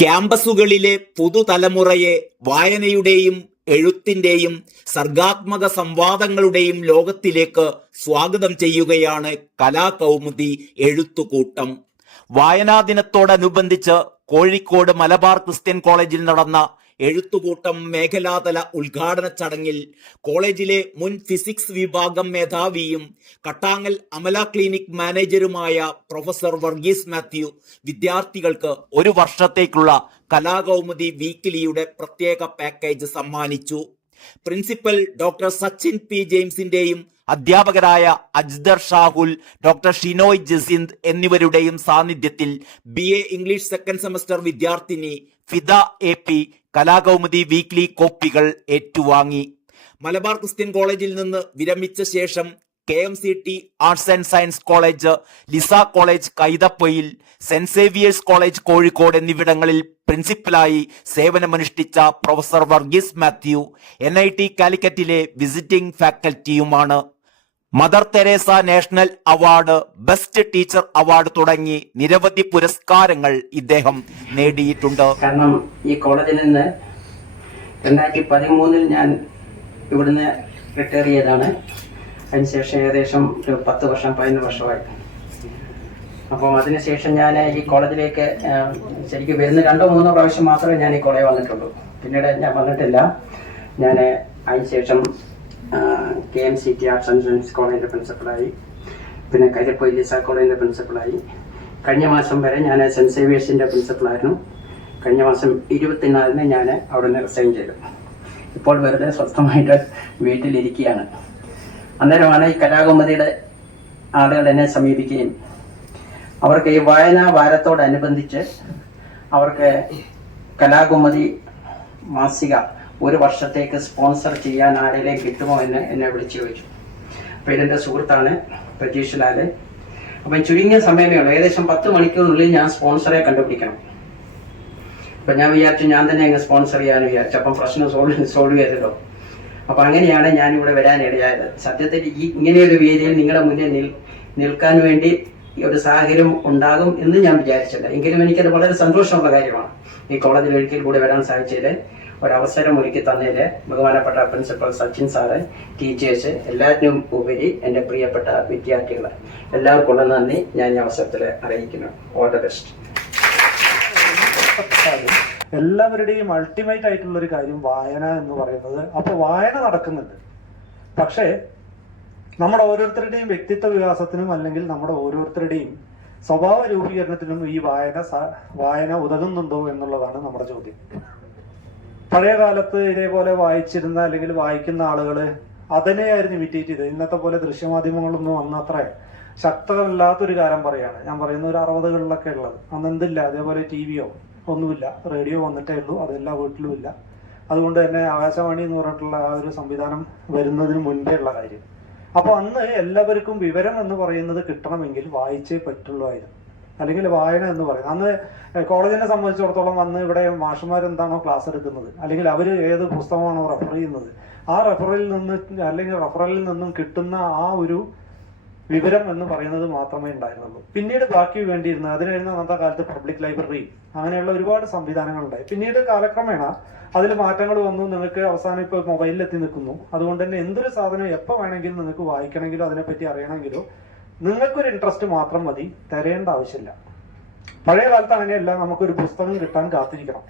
ക്യാമ്പസുകളിലെ പുതുതലമുറയെ വായനയുടെയും എഴുത്തിന്റെയും സർഗാത്മക സംവാദങ്ങളുടെയും ലോകത്തിലേക്ക് സ്വാഗതം ചെയ്യുകയാണ് കലാകൗമുദി എഴുത്തുകൂട്ടം. വായനാ ദിനത്തോടനുബന്ധിച്ച് കോഴിക്കോട് മലബാർ ക്രിസ്ത്യൻ കോളേജിൽ നടന്ന എഴുത്തുകൂട്ടം മേഖലാതല ഉദ്ഘാടന ചടങ്ങിൽ കോളേജിലെ മുൻ ഫിസിക്സ് വിഭാഗം മേധാവിയും കട്ടാങ്ങൽ അമല ക്ലിനിക് മാനേജരുമായ പ്രൊഫസർ വർഗീസ് മാത്യു വിദ്യാർത്ഥികൾക്ക് ഒരു വർഷത്തേക്കുള്ള കലാകൗമുദി വീക്കിലിയുടെ പ്രത്യേക പാക്കേജ് സമ്മാനിച്ചു. പ്രിൻസിപ്പൽ ഡോക്ടർ സച്ചിൻ പി ജെയിംസിന്റെയും അധ്യാപകരായ അജ്ദർ ഷാഹുൽ, ഡോക്ടർ ഷിനോയ് ജസിന്ത് എന്നിവരുടെയും സാന്നിധ്യത്തിൽ BA ഇംഗ്ലീഷ് സെക്കൻഡ് സെമസ്റ്റർ വിദ്യാർത്ഥിനി ഫിദ AP കലാകൗമുദി വീക്ക്ലി കോപ്പികൾ ഏറ്റുവാങ്ങി. മലബാർ ക്രിസ്ത്യൻ കോളേജിൽ നിന്ന് വിരമിച്ച ശേഷം KMCT arts and science college, Lisa college Kaithapoyil, saint Xavier's college Kozhikode എന്നിവിടങ്ങളിൽ പ്രിൻസിപ്പലായി സേവനമനുഷ്ഠിച്ച പ്രൊഫസർ വർഗീസ് മാത്യു NIT കാലിക്കറ്റിലെ വിസിറ്റിംഗ് ഫാക്കൽറ്റിയുമാണ്. Mother Teresa national award, best teacher award തുടങ്ങി നിരവധി പുരസ്കാരങ്ങൾ ഇദ്ദേഹം നേടിയിട്ടുണ്ട്. കാരണം ഈ കോളേജിൽ നിന്ന് 2013 ഞാൻ ഇവിടുന്ന് റിട്ടയർ ചെയ്തതാണ്. അതിനുശേഷം ഏകദേശം ഒരു 10 വർഷം 11 വർഷമായി. അപ്പോൾ അതിനുശേഷം ഞാൻ ഈ കോളേജിലേക്ക് ശരിക്കും വരുന്ന 2-3 പ്രാവശ്യം മാത്രമേ ഞാൻ ഈ കോളേജ് വന്നിട്ടുള്ളൂ. പിന്നീട് ഞാൻ വന്നിട്ടില്ല. ഞാൻ അതിനുശേഷം KMCT ആർട്സ് ആൻഡ് സയൻസ് കോളേജിൻ്റെ പ്രിൻസിപ്പളായി, പിന്നെ കൈതപ്പൊയിൽ ലിസ കോളേജിൻ്റെ പ്രിൻസിപ്പളായി. കഴിഞ്ഞ മാസം വരെ ഞാൻ സെൻറ്റ് സേവിയേഴ്സിൻ്റെ പ്രിൻസിപ്പളായിരുന്നു. കഴിഞ്ഞ മാസം 24-ന് ഞാൻ അവിടെ നിന്ന് റിസൈൻ ചെയ്തു. ഇപ്പോൾ വെറുതെ സ്വസ്ഥമായിട്ട് വീട്ടിലിരിക്കുകയാണ്. അന്നേരമാണ് ഈ കലാകൗമുദിയുടെ ആളുകൾ എന്നെ സമീപിക്കുകയും അവർക്ക് ഈ വായനാ വാരത്തോടനുബന്ധിച്ച് അവർക്ക് കലാകൗമുദി മാസിക ഒരു വർഷത്തേക്ക് സ്പോൺസർ ചെയ്യാൻ ആരെങ്കിലും കിട്ടുമോ എന്ന് എന്നെ വിളിച്ചു ചോദിച്ചു. അപ്പോൾ ഇതെൻ്റെ സുഹൃത്താണ് പ്രജീഷ് ലാല്. അപ്പം ചുരുങ്ങിയ സമയമേ ഉള്ളൂ, ഏകദേശം 10 മണിക്കൂറിനുള്ളിൽ ഞാൻ സ്പോൺസറെ കണ്ടുപിടിക്കണം. അപ്പം ഞാൻ വിചാരിച്ചു ഞാൻ തന്നെ അങ്ങ് സ്പോൺസർ ചെയ്യാമെന്ന് വിചാരിച്ചു. അപ്പം പ്രശ്നം സോൾവ് ചെയ്തല്ലോ. അപ്പം അങ്ങനെയാണ് ഞാനിവിടെ വരാനിടയായത്. സത്യത്തിൽ ഇങ്ങനെയൊരു വേദിയിൽ നിങ്ങളുടെ മുന്നിൽ നിൽക്കാൻ വേണ്ടി ഒരു സാഹചര്യം ഉണ്ടാകും എന്ന് ഞാൻ വിചാരിച്ചില്ല. എങ്കിലും എനിക്കത് വളരെ സന്തോഷമുള്ള കാര്യമാണ്. ഈ കോളേജിൽ ഒരിക്കൽ കൂടി വരാൻ സാധിച്ചതിൽ, ഒരവസരം ഒരുക്കി തന്നതിൽ ബഹുമാനപ്പെട്ട പ്രിൻസിപ്പൽ സച്ചിൻ സാറ്, ടീച്ചേഴ്സ്, എല്ലാറ്റിനും ഉപരി എൻ്റെ പ്രിയപ്പെട്ട വിദ്യാർത്ഥികൾ എല്ലാവർക്കുള്ള നന്ദി ഞാൻ ഈ അവസരത്തിൽ അറിയിക്കുന്നു. All the best. എല്ലാവരുടെയും അൾട്ടിമേറ്റ് ആയിട്ടുള്ള ഒരു കാര്യം വായന എന്ന് പറയുന്നത്. അപ്പൊ വായന നടക്കുന്നുണ്ട്, പക്ഷേ നമ്മുടെ ഓരോരുത്തരുടെയും വ്യക്തിത്വ വികാസത്തിനും അല്ലെങ്കിൽ നമ്മുടെ ഓരോരുത്തരുടെയും സ്വഭാവ രൂപീകരണത്തിനും ഈ വായന ഉതകുന്നുണ്ടോ എന്നുള്ളതാണ് നമ്മുടെ ചോദ്യം. പഴയ കാലത്ത് ഇതേപോലെ വായിച്ചിരുന്ന അല്ലെങ്കിൽ വായിക്കുന്ന ആളുകള് അതിനെയായിരുന്നു ഇമിറ്റേറ്റ് ചെയ്തത്. ഇന്നത്തെ പോലെ ദൃശ്യമാധ്യമങ്ങളൊന്നും അന്ന് അത്ര ശക്തമല്ലാത്തൊരു കാലം പറയാണ്. ഞാൻ പറയുന്ന ഒരു 60കളിലൊക്കെ ഉള്ളത്. അന്ന് എന്തില്ല, അതേപോലെ TVയോ ഒന്നുമില്ല, റേഡിയോ വന്നിട്ടേ ഉള്ളൂ, അതെല്ലാ വീട്ടിലും ഇല്ല. അതുകൊണ്ട് തന്നെ ആകാശവാണി എന്ന് പറഞ്ഞിട്ടുള്ള ആ ഒരു സംവിധാനം വരുന്നതിന് മുൻപേ ഉള്ള കാര്യം. അപ്പൊ അന്ന് എല്ലാവർക്കും വിവരം എന്ന് പറയുന്നത് കിട്ടണമെങ്കിൽ വായിച്ചേ പറ്റുള്ളായിരുന്നു, അല്ലെങ്കിൽ വായന എന്ന് പറയുന്നത്. അന്ന് കോളേജിനെ സംബന്ധിച്ചിടത്തോളം അന്ന് ഇവിടെ മാഷന്മാർ എന്താണോ ക്ലാസ് എടുക്കുന്നത്, അല്ലെങ്കിൽ അവർ ഏത് പുസ്തകമാണോ റെഫർ ചെയ്യുന്നത്, ആ റെഫറലിൽ നിന്നും കിട്ടുന്ന ആ ഒരു വിവരം എന്ന് പറയുന്നത് മാത്രമേ ഉണ്ടായിരുന്നുള്ളൂ. പിന്നീട് ബാക്കി വേണ്ടിയിരുന്നത് അതിനായിരുന്നു അന്നത്തെ കാലത്ത് പബ്ലിക് ലൈബ്രറി, അങ്ങനെയുള്ള ഒരുപാട് സംവിധാനങ്ങളുണ്ടായി. പിന്നീട് കാലക്രമേണ അതിൽ മാറ്റങ്ങൾ വന്നു. നിങ്ങൾക്ക് അവസാനം ഇപ്പോൾ മൊബൈലിൽ എത്തി നിൽക്കുന്നു. അതുകൊണ്ട് തന്നെ എന്തൊരു സാധനം എപ്പോൾ വേണമെങ്കിലും നിങ്ങൾക്ക് വായിക്കണമെങ്കിലോ അതിനെപ്പറ്റി അറിയണമെങ്കിലോ നിങ്ങൾക്കൊരു ഇൻട്രസ്റ്റ് മാത്രം മതി, തരേണ്ട ആവശ്യമില്ല. പഴയ കാലത്ത് അങ്ങനെയല്ല, നമുക്കൊരു പുസ്തകം കിട്ടാൻ കാത്തിരിക്കണം.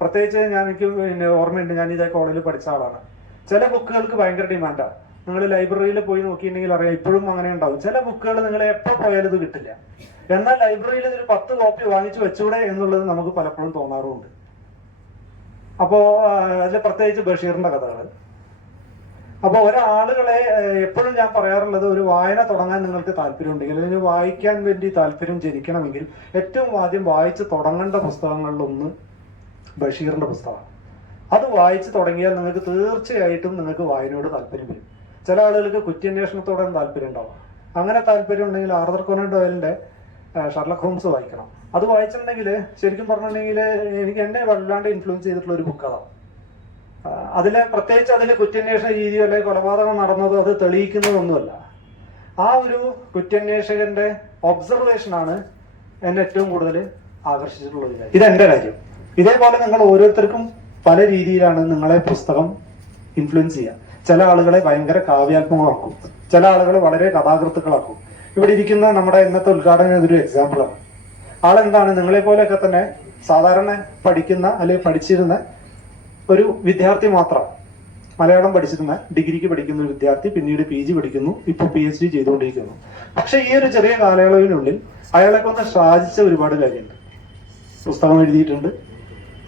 പ്രത്യേകിച്ച് എനിക്ക് ഓർമ്മയുണ്ട്, ഞാൻ ഇതേ കോളേജിൽ പഠിച്ച ആളാണ്. ചില ബുക്കുകൾക്ക് ഭയങ്കര ഡിമാൻഡാണ്. നിങ്ങൾ ലൈബ്രറിയിൽ പോയി നോക്കിയിട്ടുണ്ടെങ്കിൽ അറിയാം, ഇപ്പോഴും അങ്ങനെ ഉണ്ടാവും. ചില ബുക്കുകൾ നിങ്ങൾ എപ്പോൾ പോയാലും ഇത് കിട്ടില്ല. എന്നാൽ ലൈബ്രറിയിൽ ഒരു 10 കോപ്പി വാങ്ങിച്ചു വെച്ചൂടെ എന്നുള്ളത് നമുക്ക് പലപ്പോഴും തോന്നാറുമുണ്ട്. അപ്പോ അതിൽ പ്രത്യേകിച്ച് ബഷീറിന്റെ കഥകൾ. അപ്പോൾ ഒരാളുകളെ എപ്പോഴും ഞാൻ പറയാറുള്ളത്, ഒരു വായന തുടങ്ങാൻ നിങ്ങൾക്ക് താല്പര്യം ഉണ്ടെങ്കിൽ, അല്ലെങ്കിൽ വായിക്കാൻ വേണ്ടി താല്പര്യം ജനിക്കണമെങ്കിൽ ഏറ്റവും ആദ്യം വായിച്ച് തുടങ്ങേണ്ട പുസ്തകങ്ങളിലൊന്ന് ബഷീറിന്റെ പുസ്തകമാണ്. അത് വായിച്ച് തുടങ്ങിയാൽ നിങ്ങൾക്ക് തീർച്ചയായിട്ടും നിങ്ങൾക്ക് വായനയോട് താല്പര്യം വരും. ചില ആളുകൾക്ക് കുറ്റാന്വേഷണത്തോടെ താല്പര്യം ഉണ്ടാവും. അങ്ങനെ താല്പര്യം ഉണ്ടെങ്കിൽ ആർതർ കോനൻ ഡോയലിന്റെ ഷെർലക് ഹോംസ് വായിക്കണം. അത് വായിച്ചിട്ടുണ്ടെങ്കിൽ ശരിക്കും പറഞ്ഞിട്ടുണ്ടെങ്കിൽ എന്നെ വല്ലാണ്ട് ഇൻഫ്ലുവൻസ് ചെയ്തിട്ടുള്ള ഒരു ബുക്ക് അതാണ്. പ്രത്യേകിച്ച് അതിലെ കുറ്റാന്വേഷണ രീതിയോ അല്ലെങ്കിൽ കൊലപാതകം നടന്നതോ അത് തെളിയിക്കുന്നതൊന്നുമല്ല. ആ ഒരു കുറ്റാന്വേഷകന്റെ ഒബ്സർവേഷനാണ് എന്നെ ഏറ്റവും കൂടുതൽ ആകർഷിച്ചിട്ടുള്ള ഒരു കാര്യം. ഇതെന്റെ കാര്യം. ഇതേപോലെ നിങ്ങൾ ഓരോരുത്തർക്കും പല രീതിയിലാണ് നിങ്ങളെ പുസ്തകം ഇൻഫ്ലുവൻസ് ചെയ്യുക. ചില ആളുകളെ ഭയങ്കര കാവ്യാത്മകമാക്കും, ചില ആളുകളെ വളരെ കഥാകൃത്തുക്കളാക്കും. ഇവിടെ ഇരിക്കുന്ന നമ്മുടെ ഇന്നത്തെ ഉദ്ഘാടനം ഇതൊരു എക്സാമ്പിളാണ്. ആളെന്താണ്, നിങ്ങളെ പോലെയൊക്കെ തന്നെ സാധാരണ പഠിക്കുന്ന അല്ലെങ്കിൽ പഠിച്ചിരുന്ന ഒരു വിദ്യാർത്ഥി മാത്രമാണ്. മലയാളം പഠിച്ചിരുന്ന ഡിഗ്രിക്ക് പഠിക്കുന്ന ഒരു വിദ്യാർത്ഥി, പിന്നീട് PG പഠിക്കുന്നു, ഇപ്പൊ PhD ചെയ്തുകൊണ്ടിരിക്കുന്നു. പക്ഷെ ഈ ഒരു ചെറിയ കാലയളവിനുള്ളിൽ അയാളെ കൊണ്ട് സാധിച്ച ഒരുപാട് കാര്യമുണ്ട്. പുസ്തകം എഴുതിയിട്ടുണ്ട്,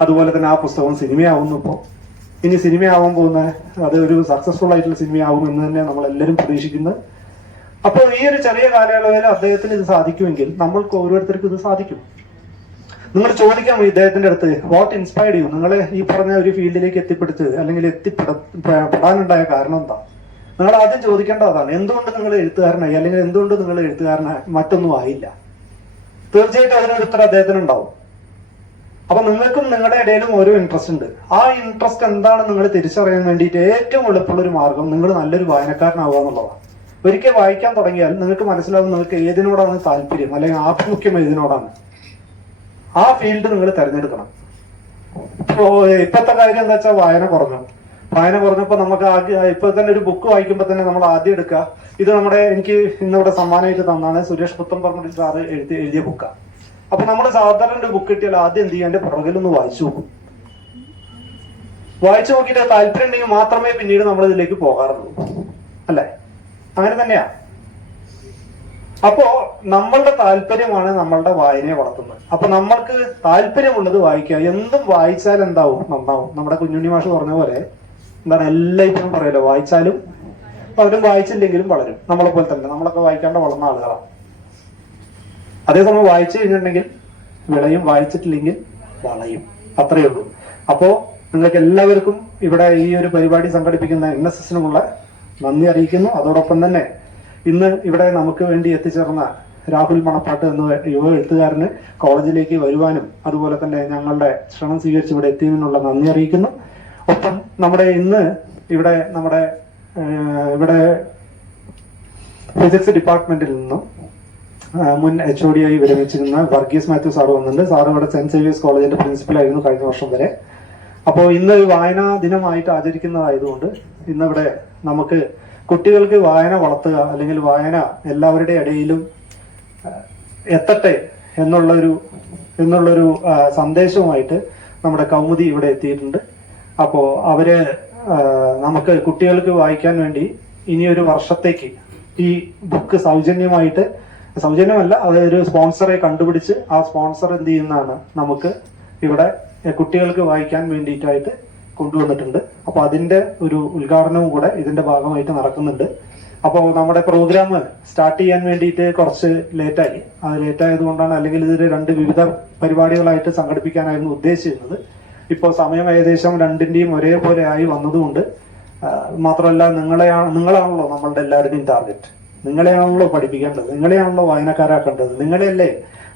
അതുപോലെ തന്നെ ആ പുസ്തകം സിനിമയാവുന്നു. ഇപ്പോൾ ഇനി സിനിമയാവാൻ പോകുന്ന അത് ഒരു സക്സസ്ഫുൾ ആയിട്ടുള്ള സിനിമയാവും എന്ന് തന്നെ നമ്മളെല്ലാവരും പ്രതീക്ഷിക്കുന്നത്. അപ്പോൾ ഈ ഒരു ചെറിയ കാലയളവിൽ അദ്ദേഹത്തിന് ഇത് സാധിക്കുമെങ്കിൽ നമ്മൾക്ക് ഓരോരുത്തർക്കും ഇത് സാധിക്കും. നിങ്ങൾ ചോദിക്കാം ഇദ്ദേഹത്തിന്റെ അടുത്ത്, വാട്ട് ഇൻസ്പയർഡ് ചെയ്യും, നിങ്ങളെ ഈ പറഞ്ഞ ഒരു ഫീൽഡിലേക്ക് എത്തിപ്പെടുത്തത് അല്ലെങ്കിൽ എത്തിപ്പെടാനുണ്ടായ കാരണം എന്താ? നിങ്ങൾ ആദ്യം ചോദിക്കേണ്ട അതാണ്. എന്തുകൊണ്ട് നിങ്ങൾ എഴുത്തുകാരനായി, അല്ലെങ്കിൽ എന്തുകൊണ്ട് നിങ്ങൾ എഴുത്തുകാരനായി മറ്റൊന്നും ആയില്ല? തീർച്ചയായിട്ടും അതിനൊരു ഉത്തരം അദ്ദേഹത്തിന് ഉണ്ടാവും. അപ്പൊ നിങ്ങൾക്കും നിങ്ങളുടെ ഇടയിലും ഓരോ ഇൻട്രസ്റ്റ് ഉണ്ട്. ആ ഇൻട്രസ്റ്റ് എന്താണ് നിങ്ങൾ തിരിച്ചറിയാൻ വേണ്ടിയിട്ട് ഏറ്റവും എളുപ്പമുള്ള ഒരു മാർഗം നിങ്ങൾ നല്ലൊരു വായനക്കാരനാവുക എന്നുള്ളതാണ്. ഒരിക്കൽ വായിക്കാൻ തുടങ്ങിയാൽ നിങ്ങൾക്ക് മനസ്സിലാവും നിങ്ങൾക്ക് ഏതിനോടാണ് താല്പര്യം, അല്ലെങ്കിൽ ആഭിമുഖ്യം ഏതിനോടാണ്. ആ ഫീൽഡ് നിങ്ങൾ തിരഞ്ഞെടുക്കണം. ഇപ്പോഴത്തെ കാര്യം എന്താ വെച്ചാൽ വായന കുറഞ്ഞപ്പോ നമുക്ക് ഇപ്പൊ തന്നെ ഒരു ബുക്ക് വായിക്കുമ്പോ തന്നെ നമ്മൾ ആദ്യം എടുക്കുക, ഇത് എനിക്ക് ഇന്നിവിടെ സമ്മാനമായിട്ട് തന്നാണ് സുരേഷ് പുത്തമ്പറമ്പിൽ സാറ് എഴുതിയ ബുക്കാണ്. അപ്പൊ നമ്മൾ സാധാരണ ഒരു ബുക്ക് കിട്ടിയാൽ ആദ്യം എന്ത് ചെയ്യാൻ പുറകിലൊന്ന് വായിച്ചു നോക്കും. വായിച്ചു നോക്കിയിട്ട് താല്പര്യം ഉണ്ടെങ്കിൽ മാത്രമേ പിന്നീട് നമ്മൾ ഇതിലേക്ക് പോകാറുള്ളൂ, അല്ലെ? അങ്ങനെ തന്നെയാ. അപ്പോ നമ്മളുടെ താല്പര്യമാണ് നമ്മളുടെ വായനയെ വളർത്തുന്നത്. അപ്പൊ നമ്മൾക്ക് താല്പര്യമുള്ളത് വായിക്കുക. എന്തും വായിച്ചാൽ എന്താവും, നന്നാവും. നമ്മുടെ കുഞ്ഞുണ്ണി മാഷ് പറഞ്ഞ പോലെ എന്താണ്, എല്ലായ്പ്പോഴും പറയല്ലോ, വായിച്ചാലും പലരും വായിച്ചില്ലെങ്കിലും വളരും. നമ്മളെ പോലെ തന്നെ നമ്മളൊക്കെ വായിക്കാണ്ട് വളർന്ന ആളുകളാണ്. അതേസമയം വായിച്ചു കഴിഞ്ഞിട്ടുണ്ടെങ്കിൽ വിളയും, വായിച്ചിട്ടില്ലെങ്കിൽ വളയും. അത്രയേ ഉള്ളൂ. അപ്പോ നിങ്ങൾക്ക് എല്ലാവർക്കും ഇവിടെ ഈ ഒരു പരിപാടി സംഘടിപ്പിക്കുന്ന NSSനുമുള്ള നന്ദി അറിയിക്കുന്നു. അതോടൊപ്പം തന്നെ ഇന്ന് ഇവിടെ നമുക്ക് വേണ്ടി എത്തിച്ചേർന്ന രാഹുൽ മണപ്പാട്ട് എന്ന യുവ എഴുത്തുകാരന് കോളേജിലേക്ക് വരുവാനും അതുപോലെ തന്നെ ഞങ്ങളുടെ ക്ഷണം സ്വീകരിച്ച് ഇവിടെ എത്തിയതിനുള്ള നന്ദി അറിയിക്കുന്നു. ഒപ്പം ഇന്ന് ഇവിടെ ഫിസിക്സ് ഡിപ്പാർട്ട്മെന്റിൽ നിന്നും മുൻ HOD ആയി വിരമിച്ചിരുന്ന വർഗീസ് മാത്യു സാറ് വന്നിട്ടുണ്ട്. സാറ് ഇവിടെ സെന്റ് സേവിയേഴ്സ് കോളേജിന്റെ പ്രിൻസിപ്പലായിരുന്നു കഴിഞ്ഞ വർഷം വരെ. അപ്പോൾ ഇന്ന് വായനാ ദിനമായിട്ട് ആചരിക്കുന്നതായതുകൊണ്ട് ഇന്നിവിടെ നമുക്ക് കുട്ടികൾക്ക് വായന വളർത്തുക, അല്ലെങ്കിൽ വായന എല്ലാവരുടെ ഇടയിലും എത്തട്ടെ എന്നുള്ളൊരു സന്ദേശവുമായിട്ട് നമ്മുടെ കൗമുദി ഇവിടെ എത്തിയിട്ടുണ്ട്. അപ്പോൾ നമുക്ക് കുട്ടികൾക്ക് വായിക്കാൻ വേണ്ടി ഇനിയൊരു വർഷത്തേക്ക് ഈ ബുക്ക് സൗജന്യമല്ല, അതൊരു സ്പോൺസറെ കണ്ടുപിടിച്ച് ആ സ്പോൺസർ എന്ത് ചെയ്യുന്നതാണ് നമുക്ക് ഇവിടെ കുട്ടികൾക്ക് വായിക്കാൻ വേണ്ടിയിട്ടായിട്ട് കൊണ്ടുവന്നിട്ടുണ്ട്. അപ്പൊ അതിന്റെ ഒരു ഉദ്ഘാടനവും കൂടെ ഇതിന്റെ ഭാഗമായിട്ട് നടക്കുന്നുണ്ട്. അപ്പോൾ നമ്മുടെ പ്രോഗ്രാം സ്റ്റാർട്ട് ചെയ്യാൻ വേണ്ടിയിട്ട് കുറച്ച് ലേറ്റായി. അത് ലേറ്റായത് കൊണ്ടാണ്, അല്ലെങ്കിൽ ഇതിൽ 2 വിവിധ പരിപാടികളായിട്ട് സംഘടിപ്പിക്കാനായിരുന്നു ഉദ്ദേശിച്ചിരുന്നത്. ഇപ്പോൾ സമയം ഏകദേശം 2ന്റെയും ഒരേപോലെ ആയി വന്നതുകൊണ്ട്, മാത്രമല്ല നിങ്ങളാണല്ലോ നമ്മളുടെ എല്ലാവരുടെയും ടാർഗറ്റ്. നിങ്ങളെയാണല്ലോ പഠിപ്പിക്കേണ്ടത്, നിങ്ങളെയാണല്ലോ വായനക്കാരാക്കേണ്ടത്, നിങ്ങളെയല്ലേ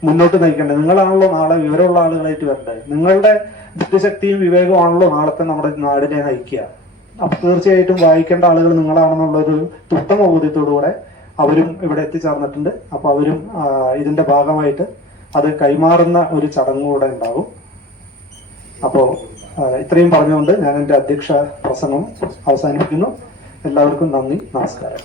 മുന്നോട്ട് നയിക്കേണ്ടത്, നിങ്ങളാണല്ലോ നാളെ വിവരമുള്ള ആളുകളായിട്ട് വരേണ്ടത്. നിങ്ങളുടെ ബുദ്ധിശക്തിയും വിവേകമാണല്ലോ നാളത്തെ നമ്മുടെ നാടിനെ നയിക്കുക. അപ്പൊ തീർച്ചയായിട്ടും വായിക്കേണ്ട ആളുകൾ നിങ്ങളാണെന്നുള്ളൊരു ഉത്തമ ബോധ്യത്തോടുകൂടെ അവരും ഇവിടെ എത്തിച്ചേർന്നിട്ടുണ്ട്. അപ്പൊ അവരും ഇതിന്റെ ഭാഗമായിട്ട് അത് കൈമാറുന്ന ഒരു ചടങ്ങുകൂടെ ഉണ്ടാകും. അപ്പോ ഇത്രയും പറഞ്ഞുകൊണ്ട് ഞാൻ എന്റെ അധ്യക്ഷ പ്രസംഗം അവസാനിപ്പിക്കുന്നു. എല്ലാവർക്കും നന്ദി, നമസ്കാരം.